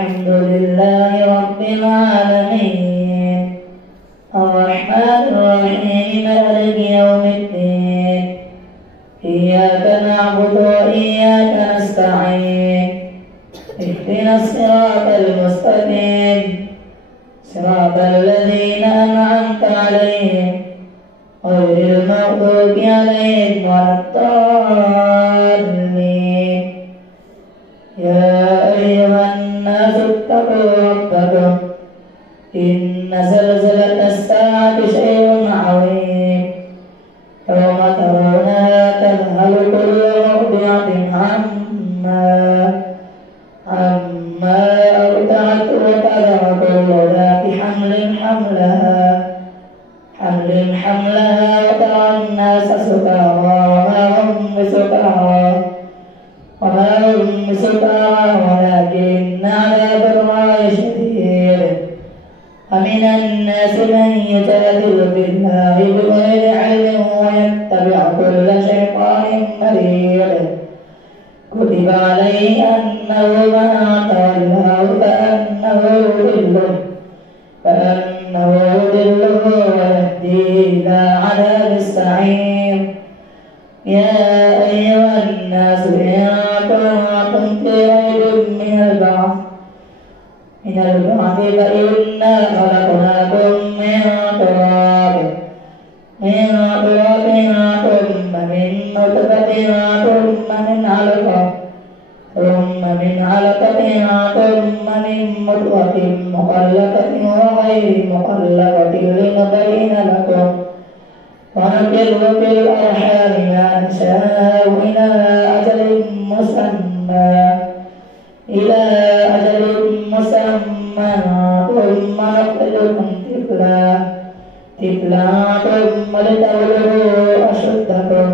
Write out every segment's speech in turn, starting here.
الحمد لله رب العالمين الرحمن الرحيم مالك يوم الدين إياك نعبد وإياك نستعين اهدنا الصراط المستقيم صراط الذين أنعمت عليهم غير المغضوب عليهم ولا الضالين يا أيها الناس اتقوا ربكم إن زلزلة الساعة شيء عظيم يوم ترونها تذهل كل مرضعة عما أرضعت وتضع كل ذات حمل حملها وترى الناس سكارى وما هم بسكارى ولكن عذاب الله شديد ومن الناس من يجادل في الله بغير علم ويتبع كل شيطان مريض كتب عليه أنه من تولاه فأنه يضله ويهديه إلى عذاب السعير يا أيها الناس إن كنتم في ريب من البعث فإنا خلقناكم من تراب ثم من نطفة ثم من علقة ثم من مضغة مخلقة وغير مخلقة لنبين لكم ونقر في الأرحام ما نشاء إلى أجل مسمى ثم نخرجكم طفلا ثم لتبلغوا أشدكم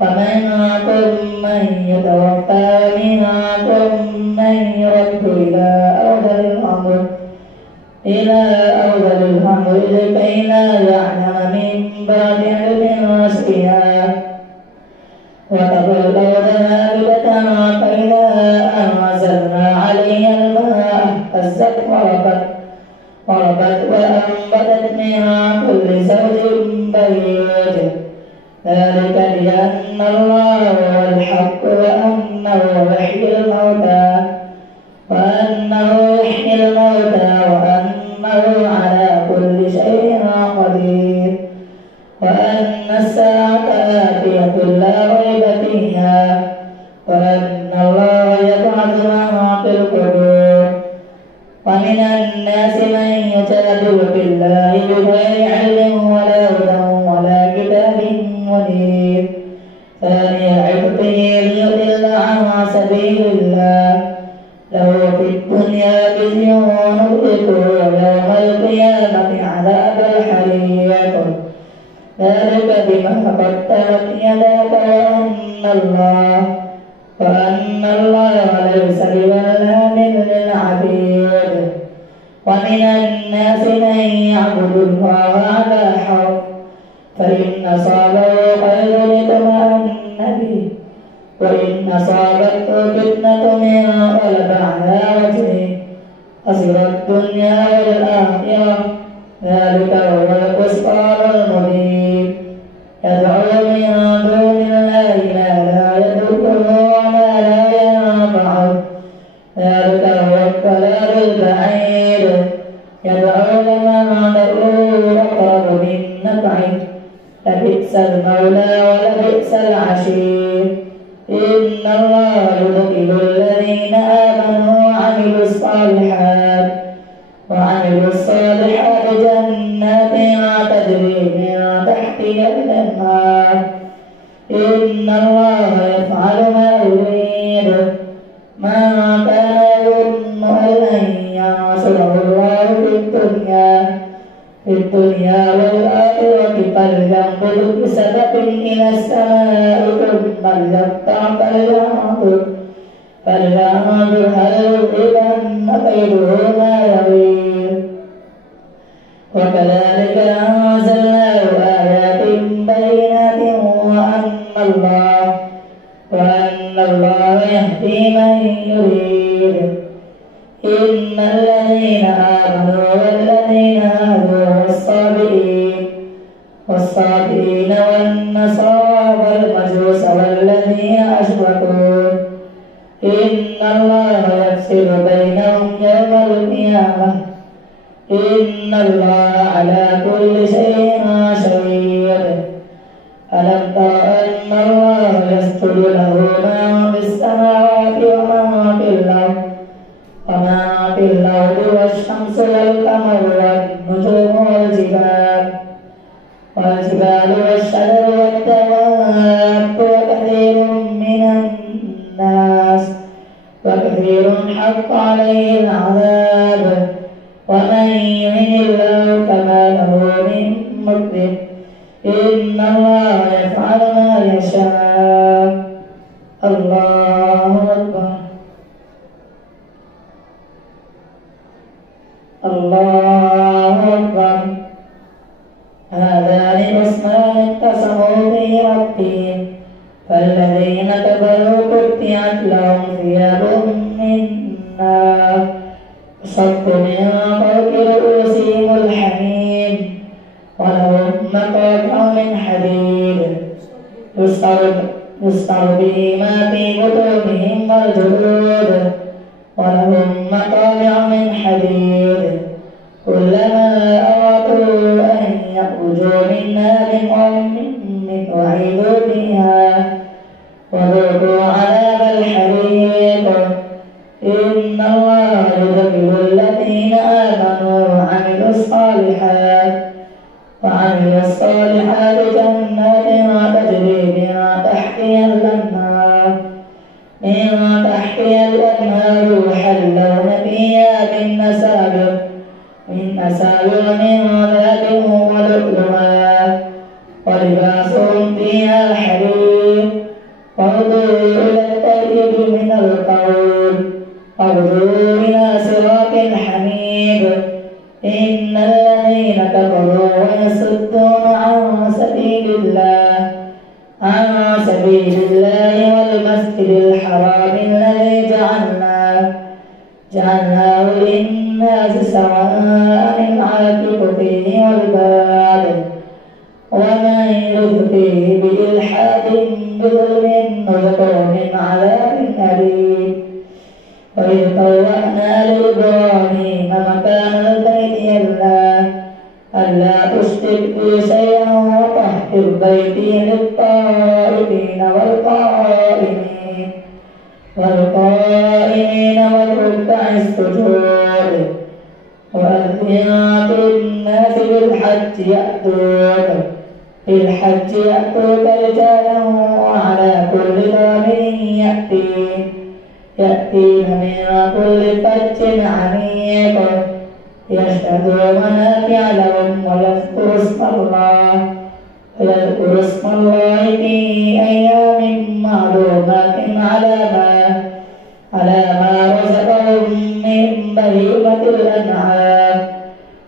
فمنكم من يتوفى منكم من يرد إلى أرذل الأمر لكي لا يعلم من بعد علم شيئا وتظل ذلك فإذا أنزلنا عليها الماء اهتزت وربت وأنبتت من كل زوج بهيج ذلك بأن الله هو الحق وأنه يحيي الموتى وأنه على كل شيء قدير وأن الساعة آتية لا ريب فيها وأن الله يبعث من في القبور ومن الناس من يجادل في الله بغير علم ولا هدى ولا كتاب منير ثاني عطفه ليضل عن سبيل الله له في الدنيا خزي ونذيقه يوم القيامة عذاب الحريق ذلك بما قدمت يداك وأن الله ليس بظلام للعبيد ومن الناس من يعبد الله على حرف فإن أصابه خير اطمأن به وإن أصابته فتنة انقلب على وجهه خسر الدنيا والآخرة ذلك هو الخسران المبين يدعو من دون الله ما لا يضره وما لا ينفعه ذلك هو الضلال البعيد يدعو لمن دعوه أقرب من نفعه لبئس المولى ولبئس العشير إن الله يدخل الذين آمنوا وعملوا الصالحات جنات تجري من تحتها الأنهار إن الله يفعل ما يريد ما كان يظن أن لن ينصره الله في الدنيا والآخرة فلينبذ بسبب إلى السماء ثم ليقطع فلينظر هل يذهبن كيده ما يغيظ وكذلك أنزلناه آيات بينات وأن الله يهدي من يريد والصابئين والنصارى والمجوس والذين أشركوا إن الله يفصل بينهم يوم القيامة إن الله على كل شيء شهيد ألم تر أن الله يسجد له ما في السماوات وما في الأرض والشمس والقمر والنجوم والجبال والشجر والدواب وكثير حق عليه العذاب ومن يهن الله فما له من مكرم إن الله يفعل ما يشاء الله أكبر الله أكبر هذان خصمان اختصموا في ربهم فالذين كفروا قطعت لهم ثياب من نار يصب من فوق رؤوسهم الحميم ولهم مقامع من حديد يسقر به ما في بطونهم والجلود ولهم مقامع من حديد كلما أرادوا أن يخرجوا منها بغم أعيدوا فيها وذوقوا عذاب الحريق إن الله يدخل الذين آمنوا وعملوا الصالحات جنات تجري من تحتها الأنهار يحلون فيها من أساور من ذهب ولؤلؤا ولباسهم فيها حرير وهدوا إلى الطيب من القول وهدوا إلى صراط الحميد إن الذين كفروا ويصدون عن سبيل الله والمسجد الحرام الذي جعلناه للناس سواء العاكف فيه والباد ومن يرد فيه بإلحاد بظلم نذقه من عذاب أليم وإذ بوأنا لإبراهيم مكان البيت ألا تشرك بي شيئا وطهر بيتي للطائفين والقائمين والركع السجود وأذن في الناس بالحج يأتوك رجالا وعلى كل ضامر يأتين من كل فج عميق يشهدوا منافع لهم ويذكر اسم الله في أيام معلومات على ما رزقهم من بهيمة الأنعام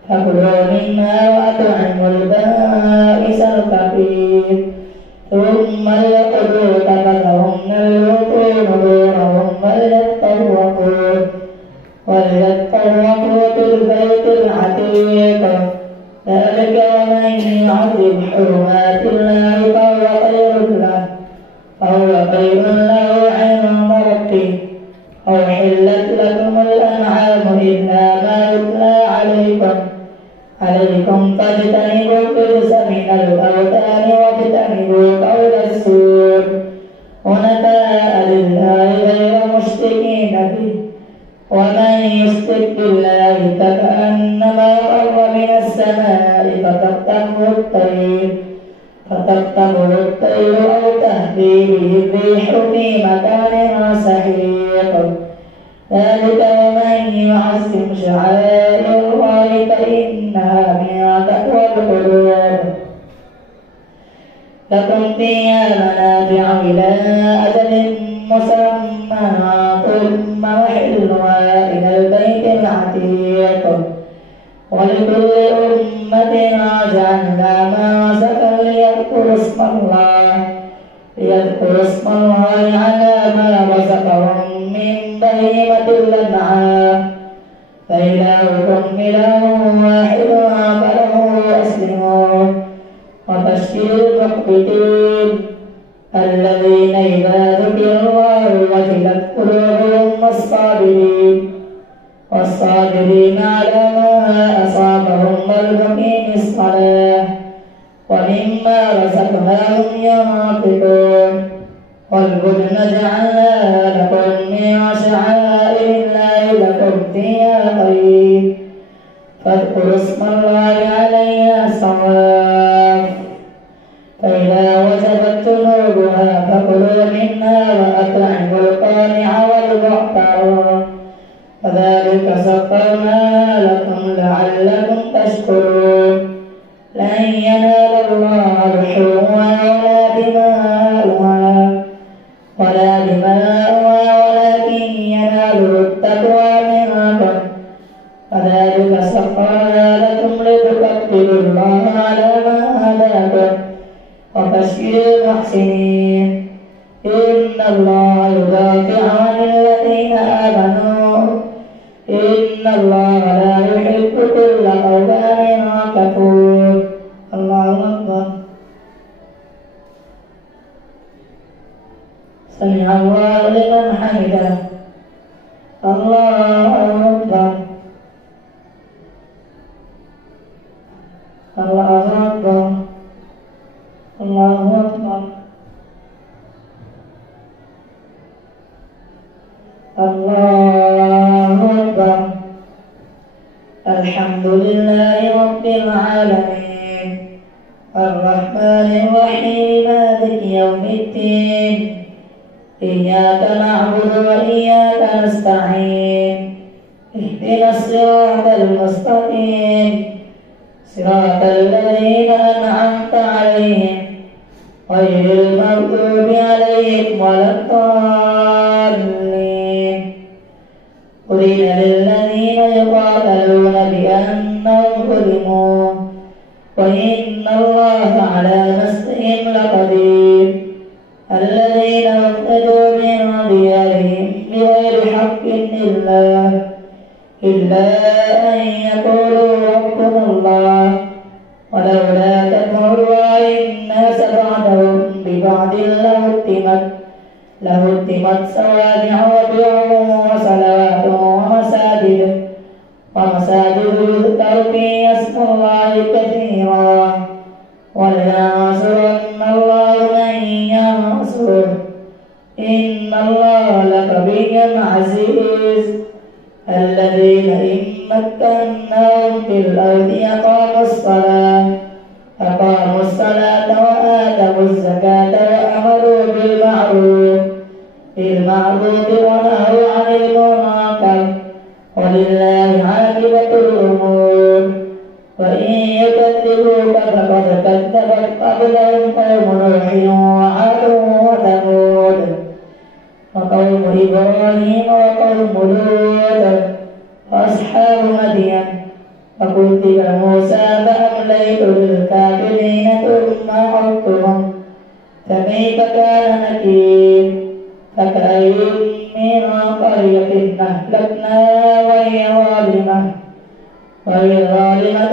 فكلوا منها وأطعموا البائس الفقير ثم ليقضوا تفثهم ليوفوا نذورهم وليطوفوا بالبيت العتيق ذلك ومن يعظم حرمات الله فهو خير له عند ربه أو حلت لكم الأنعام إلا ما يتلى عليكم فاجتنبوا الرجس من الأوثان واجتنبوا قول الزور حنفاء لله غير مشركين به ومن يشرك بالله فكأنما خر من السماء فتقطفه الطير أو تهوي به الريح في مكان سحيق ذلك ومن يعظم شعائر الله فإنها من تقوى القلوب لكم فيها منافع إلى أجل مسمى ثم محلها إلى البيت العتيق ولكل أمة جعلنا منسكا ليذكروا اسم الله على ما رزقهم من بهيمة الأنعام فإلهكم إله واحد فله أسلموا وبشر المخبتين الذين إذا ذكر الله وجلت قلوبهم والصابرين على ما أصابهم والمقيم الصلاة ومما رزقناهم ينفقون والبدن جعلناها لكم من شعائر الله لكم فيها خير فاذكروا اسم الله عليها صواف فإذا وجبت جنوبها فكلوا منها وأطعموا القانع والمعتر كذلك سخرناها لكم لعلكم تشكرون لن ينال الله لحومها ولا دماؤها ولكن يناله التقوى منكم كذلك سخرنا لكم لتكبروا الله على ما هداكم وبشر المحسنين إن الله يدافع عن الذين آمنوا إن الله لا يحب كل خوان كفور الله أكبر سمع الله لمن حمده الله أكبر الله أكبر الله أكبر الله أكبر الحمد لله رب العالمين الرحمن الرحيم مالك يوم الدين إياك نعبد وإياك نستعين اهدنا الصراط المستقيم صراط الذين أنعمت عليهم غير المغضوب عليهم ولا الضالين أذن للذين يقاتلون بأنهم ظلموا وإن الله على نصرهم لقدير الذين أخرجوا من ديارهم بغير حق إلا أن يقولوا ربنا الله ولولا دفع الله الناس بعضهم ببعض لهدمت صوامع وبيع وصلوات ومساجد يذكر فيها اسم الله كثيرا ولينصرن الله من ينصره إن الله لقوي عزيز الذين إن مكناهم في الأرض أقاموا الصلاة وآتوا الزكاة وأمروا بالمعروف ونهوا عن المنكر ولله عاقبة الأمور وإن يكذبوك فقد كذبت قبلهم قوم نوح وعاد وثمود وقوم إبراهيم وقوم لوط وأصحاب مدين فكذب موسى فأمليت للكافرين ثم عدتهم فكيف كان نكير فكأي من قرية أهلكناها وهي ظالمة فهي خاوية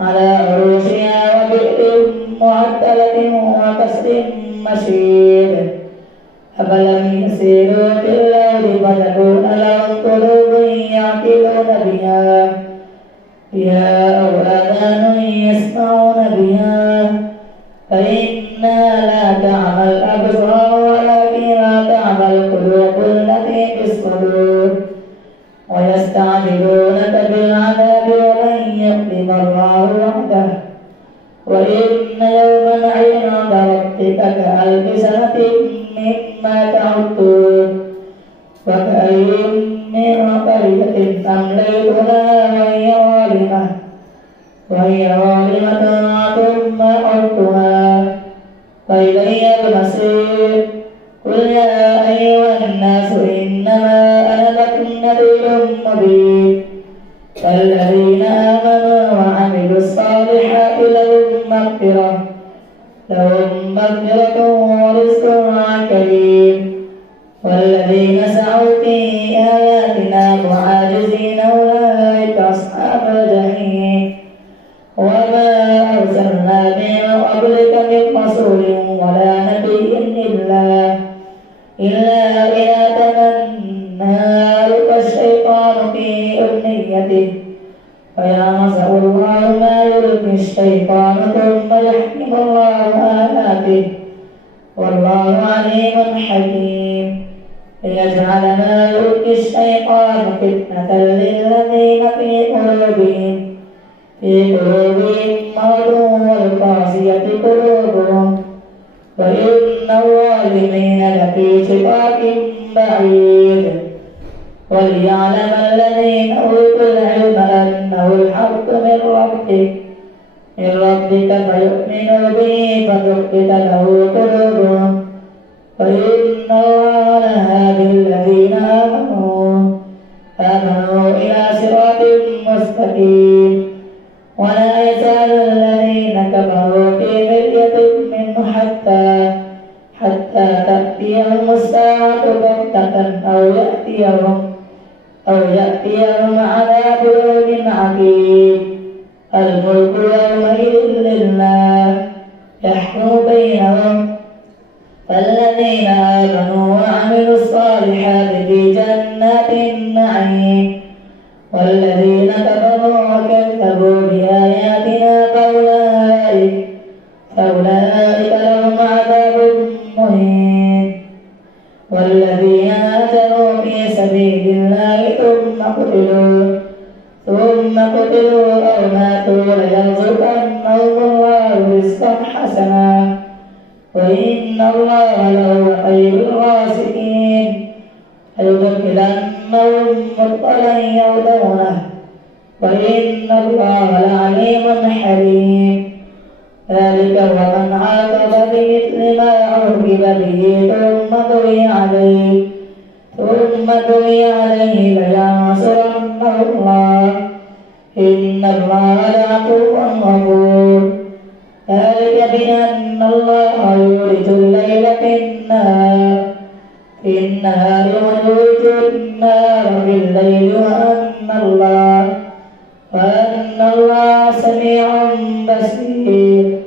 على عروشها وبئر معطلة وقصر مشيد أفلم يسيروا في الأرض فتكون لهم قلوب يعقلون بها أو آذان يسمعون بها فإنها لا تعمى الأبصار ولكن تعمى القلوب التي في الصدور ويستعجلونك بالعذاب ولن يخلف الله وعده وإن يوما عند ربك كألف سنة مما تعدون وكأي من قرية أمليت لها وهي ظالمة ثم عدتها فإلي المصير قل يا أيها الناس إنما أنا لكم نذير مبين فالذين آمنوا وعملوا الصالحات لهم مغفرة ورزق كريم والذين سعوا في آياتنا معاجزين أولئك أصحاب الجحيم وما أرسلنا من قبلك من رسول ولا نبي إلا إذا تمنى ألقى الشيطان في أمنيته فينسخ الله ما يلقي الشيطان ثم يحكم الله آياته والله عليم حكيم ليجعل ما يلقي الشيطان فتنة للذين في قلوبهم مرض والقاسية قلوبهم وإن الظالمين لفي شقاق بعيد وليعلم الذين أوتوا العلم أنه الحق من ربك فيؤمنوا به فتخبت له قلوبهم وإن الله لهادي الذين آمنوا إلى صراط مستقيم ولا يزال الذين كفروا في مرية منه حتى تأتيهم الساعة بغتة أو يأتيهم عذاب يوم عقيم الملك يومئذ لله يحكم بينهم فالذين آمنوا وعملوا الصالحات في جنات النعيم والذين كفروا وكذبوا بآياتنا فأولئك لهم عذاب مهين والذين هاجروا في سبيل الله ثم قتلوا أو ماتوا ليرزقنهم الله رزقا حسنا وإن الله لهو خير الرازقين ليدخلنهم مدخلا يرضونه وإن الله لعليم حليم ذلك ومن عاقب بمثل ما عوقب به ثم دعي عليه لينصرنه الله إن الله لعفو غفور ذلك بأن الله يولج الليل في النهار ويولج النهار في الليل وأن الله سميع بصير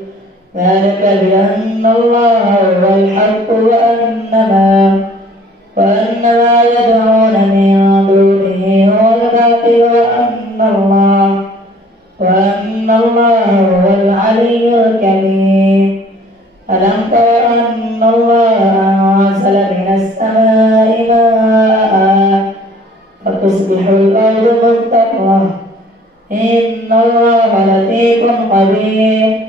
ذلك بأن الله هو الحق وأن ما يدعون من دونه هو الباطل وأن الله هو العلي الكبير ألم تر أن الله أنزل من السماء ماء فتصبح الأرض مخضرة إن الله لطيف خبير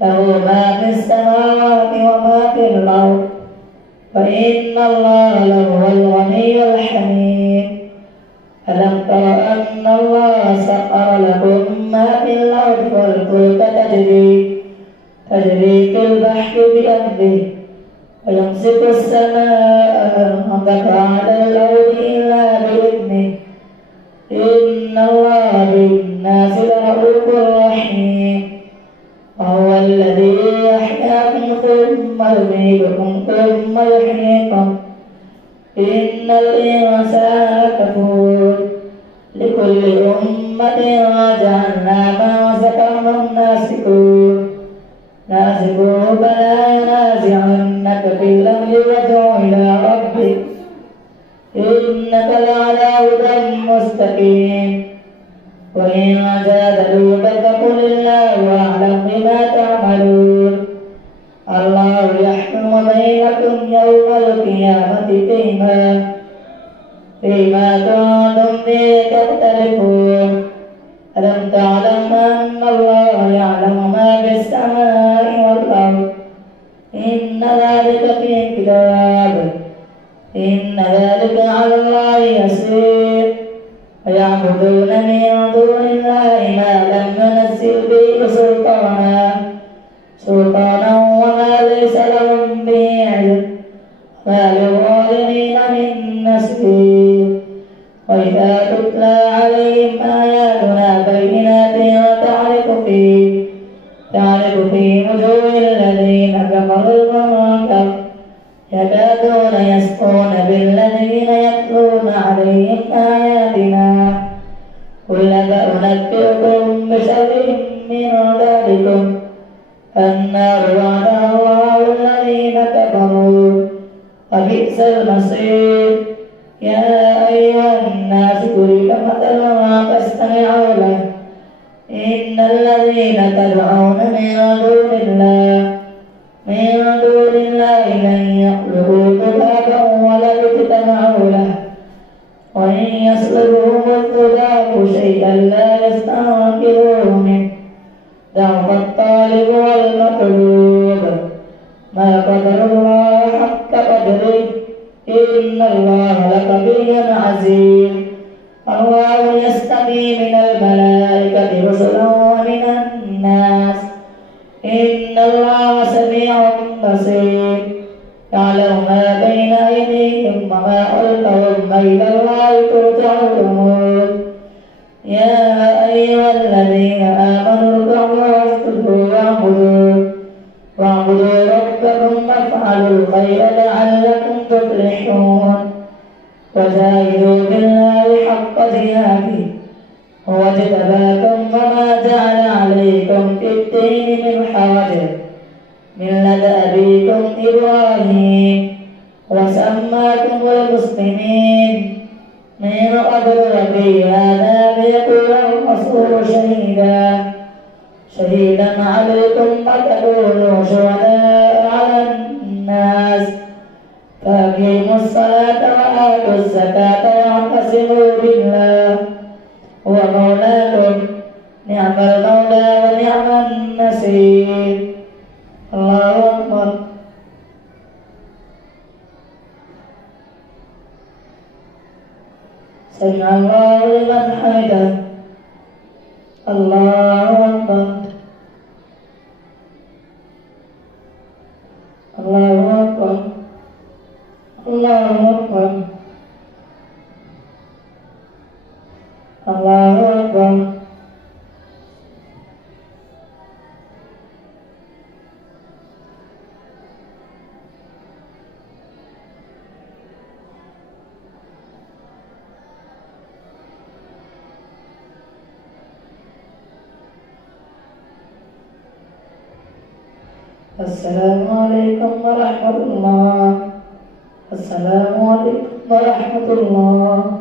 له ما في السماوات وما في الأرض وإن الله لهو الغني الحميد ألم تر أن الله سخر لكم ما في الأرض والفلك تجري في البحر بأمره ويمسك السماء أن تقع على الأرض إلا بإذنه إن الله بالناس لرؤوف رحيم وهو الذي يحياكم ثم يميتكم ثم يحييكم إن الإنسان كفور لكل أمة جعلنا منسكا ناسكوه فلا ينازعنك في الأمر وادع إلى ربك إنك لعلى هدى مستقيم وإن جادلوك فقل الله أعلم بما تعملون الله يحكم بينكم يوم القيامة فيما كنتم فيه تختلفون ألم تعلم أن الله يعلم ما في السماء والأرض إن ذلك في كتاب إن ذلك على الله يسير ويعبدون من دون الله ما لم ينزل به سلطانا وما ليس لهم به علم وما للظالمين من نصير وإذا تتلى عليهم آياتنا بينات تعرف في وجوه الذين كفروا المنكر يكادون يسقون بالذين يتلون عليهم آياتنا قل فأنبئكم بشر من ذلكم النار وعدها الله الذين كفروا وبئس المصير. يا أيها الناس ضرب مثل فاستمعوا له إن الذين تدعون من دون الله لن يخلقوا ذبابا ولو اجتمعوا له وإن يسلبهم الذباب شيئا لا يستنقذوه منه ضعف الطالب والمطلوب. ما قدر الله حق قدره إن الله لقوي عزيز. الله يستحيي من الملائكة رسلا ومن الناس إن الله سميع بصير. يعلم ما بين أيديهم وما خلفهم وإلى الله ترجع الأمور. يا أيها الذين آمنوا اركعوا واسجدوا واعبدوا ربكم وافعلوا الخير لعلكم تفلحون. وجاهدوا بالله حق جهاده هو اجتباكم وما جعل عليكم في الدين من حرج ملة أبيكم إبراهيم وسماكم المسلمين من قبل وفي هذا ليكون الرسول شهيدا عليكم وتكونوا شهداء على الناس. فأقيموا الصلاة وآتوا الزكاة واعتصموا بالله هو مولاكم نعم المولى ونعم النصير. الله أكبر. سمع الله لمن حمده. الله أكبر. الله أكبر. الله أكبر. الله أكبر. السلام عليكم ورحمة الله. السلام عليكم ورحمة الله.